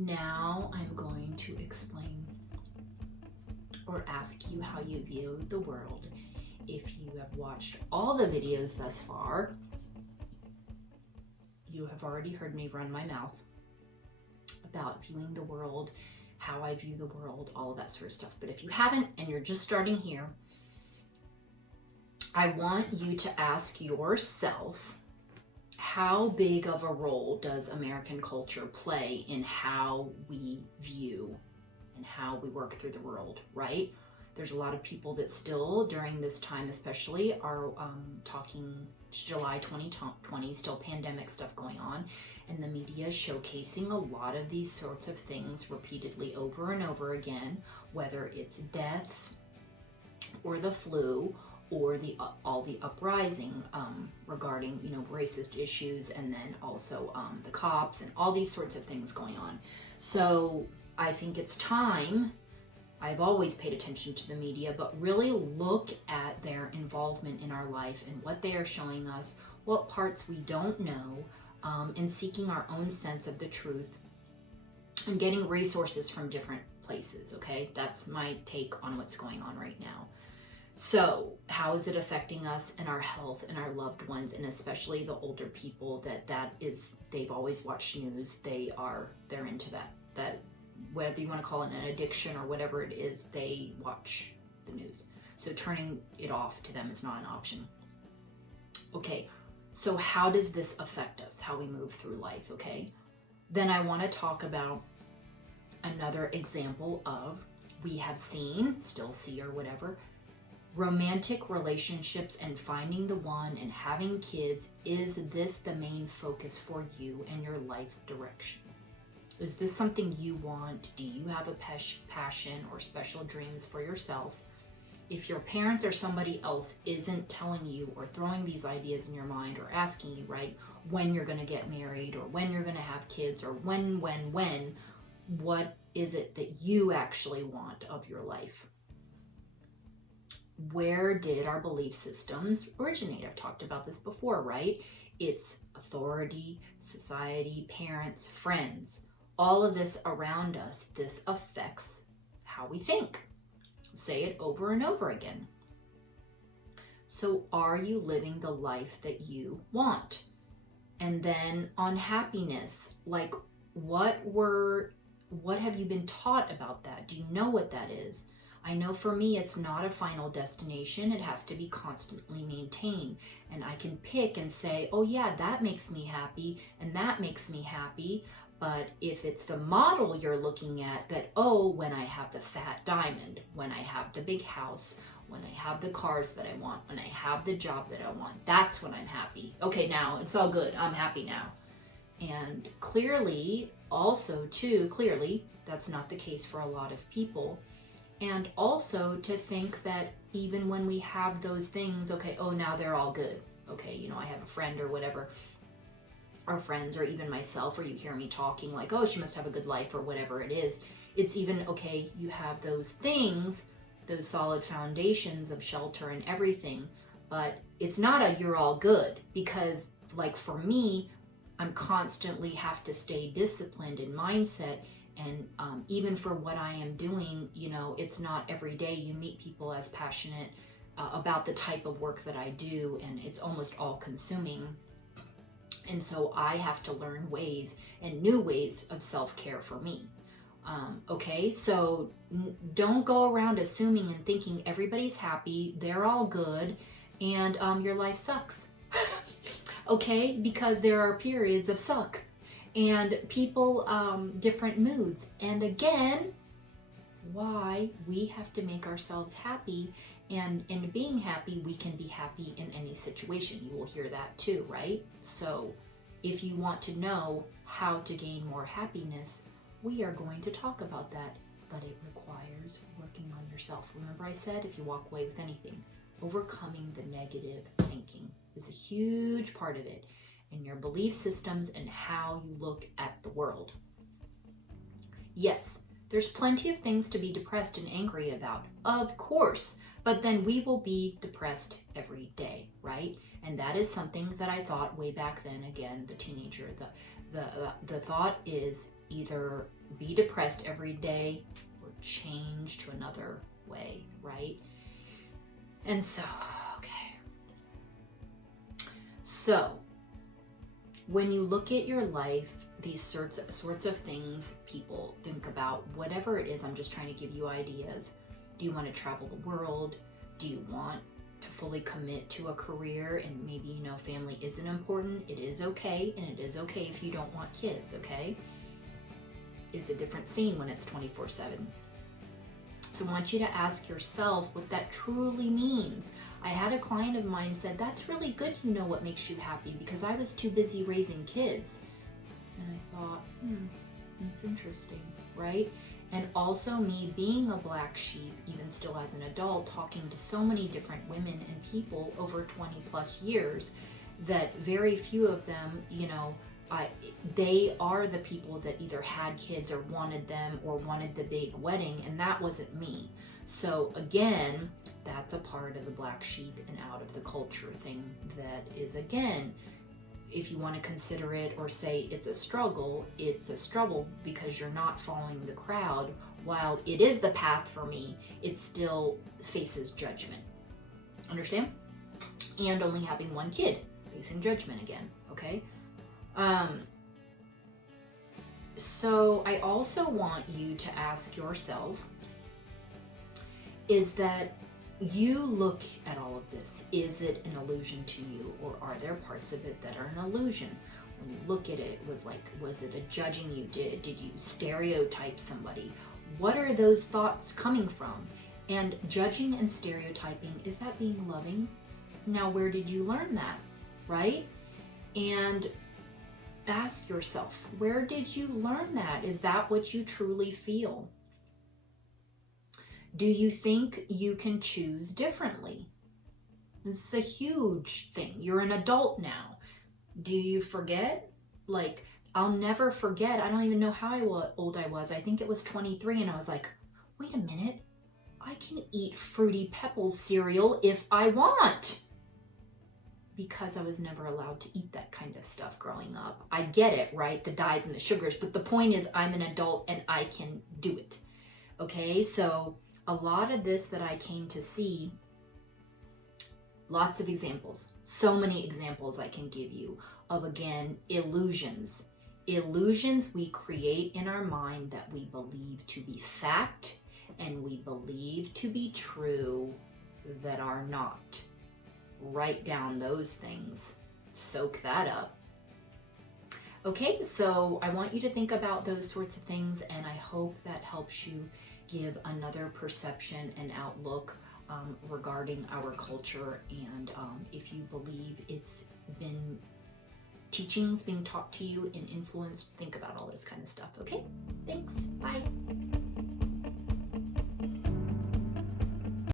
Now I'm going to explain or ask you how you view the world. If you have watched all the videos thus far, you have already heard me run my mouth about viewing the world, how I view the world, all of that sort of stuff. But if you haven't and you're just starting here, I want you to ask yourself, how big of a role does American culture play in how we view and how we work through the world, right? There's a lot of people that still, during this time especially, are talking July 2020, still pandemic stuff going on, and the media is showcasing a lot of these sorts of things repeatedly over and over again, whether it's deaths or the flu or all the uprising regarding, racist issues, and then also the cops and all these sorts of things going on. So I think it's time. I've always paid attention to the media, but really look at their involvement in our life and what they are showing us, what parts we don't know, and seeking our own sense of the truth and getting resources from different places, okay? That's my take on what's going on right now. So how is it affecting us and our health and our loved ones, and especially the older people they've always watched news, they're into that whether you want to call it an addiction or whatever it is, they watch the news. So turning it off to them is not an option. Okay, so how does this affect us, how we move through life, okay? Then I want to talk about another example of, we have seen, still see or whatever, romantic relationships and finding the one and having kids. Is this the main focus for you and your life direction? Is this something you want? Do you have a passion or special dreams for yourself? If your parents or somebody else isn't telling you or throwing these ideas in your mind or asking you, right, when you're going to get married or when you're going to have kids or when, what is it that you actually want of your life? Where did our belief systems originate? I've talked about this before, right? It's authority, society, parents, friends. All of this around us, this affects how we think. Say it over and over again. So are you living the life that you want? And then on happiness, like what have you been taught about that? Do you know what that is? I know for me, it's not a final destination. It has to be constantly maintained. And I can pick and say, oh yeah, that makes me happy and that makes me happy. But if it's the model you're looking at, that, oh, when I have the fat diamond, when I have the big house, when I have the cars that I want, when I have the job that I want, that's when I'm happy. Okay, now it's all good. I'm happy now. And clearly, that's not the case for a lot of people. And also to think that even when we have those things, okay, oh, now they're all good. Okay, I have a friend or whatever, or friends, or even myself, or you hear me talking like, oh, she must have a good life or whatever it is. It's even, okay, you have those things, those solid foundations of shelter and everything, but it's not a you're all good, because like for me, I'm constantly have to stay disciplined in mindset. And even for what I am doing, it's not every day you meet people as passionate about the type of work that I do, and it's almost all consuming. And so I have to learn ways and new ways of self-care for me. Okay, so don't go around assuming and thinking everybody's happy, they're all good, and your life sucks. Okay, because there are periods of suck. And people, different moods. And again, why we have to make ourselves happy. And in being happy, we can be happy in any situation. You will hear that too, right? So if you want to know how to gain more happiness, we are going to talk about that. But it requires working on yourself. Remember I said, if you walk away with anything, overcoming the negative thinking is a huge part of it. And your belief systems and how you look at the world. Yes, there's plenty of things to be depressed and angry about, of course, but then we will be depressed every day, right? And that is something that I thought way back then. Again, the teenager, the thought is either be depressed every day or change to another way, right? And so, okay. So, when you look at your life, these sorts of things, people think about, whatever it is, I'm just trying to give you ideas. Do you want to travel the world? Do you want to fully commit to a career? And maybe, you know, family isn't important. It is okay. And it is okay if you don't want kids, okay? It's a different scene when it's 24/7. So I want you to ask yourself what that truly means. I had a client of mine said, that's really good, you know what makes you happy, because I was too busy raising kids. And I thought, that's interesting, right? And also me being a black sheep, even still as an adult, talking to so many different women and people over 20 plus years, that very few of them, you know, they are the people that either had kids or wanted them or wanted the big wedding, and that wasn't me. So again, that's a part of the black sheep and out of the culture thing that is, again, if you want to consider it or say it's a struggle because you're not following the crowd. While it is the path for me, it still faces judgment. Understand? And only having one kid, facing judgment again, okay? So I also want you to ask yourself, is that you look at all of this, is it an illusion to you, or are there parts of it that are an illusion? When you look at it, was it a judging you did? Did you stereotype somebody? What are those thoughts coming from? And judging and stereotyping, is that being loving? Now, where did you learn that, right? And ask yourself, where did you learn that? Is that what you truly feel? Do you think you can choose differently? This is a huge thing. You're an adult now. Do you forget? Like, I'll never forget. I don't even know how old I was. I think it was 23, and I was like, wait a minute. I can eat Fruity Pebbles cereal if I want. Because I was never allowed to eat that kind of stuff growing up. I get it, right? The dyes and the sugars. But the point is, I'm an adult and I can do it. Okay, so a lot of this that I came to see, lots of examples, so many examples I can give you of, again, illusions. Illusions we create in our mind that we believe to be fact and we believe to be true that are not. Write down those things. Soak that up. Okay, so I want you to think about those sorts of things, and I hope that helps you give another perception and outlook regarding our culture. And if you believe it's been teachings being taught to you and influenced, think about all this kind of stuff. Okay, thanks. Bye.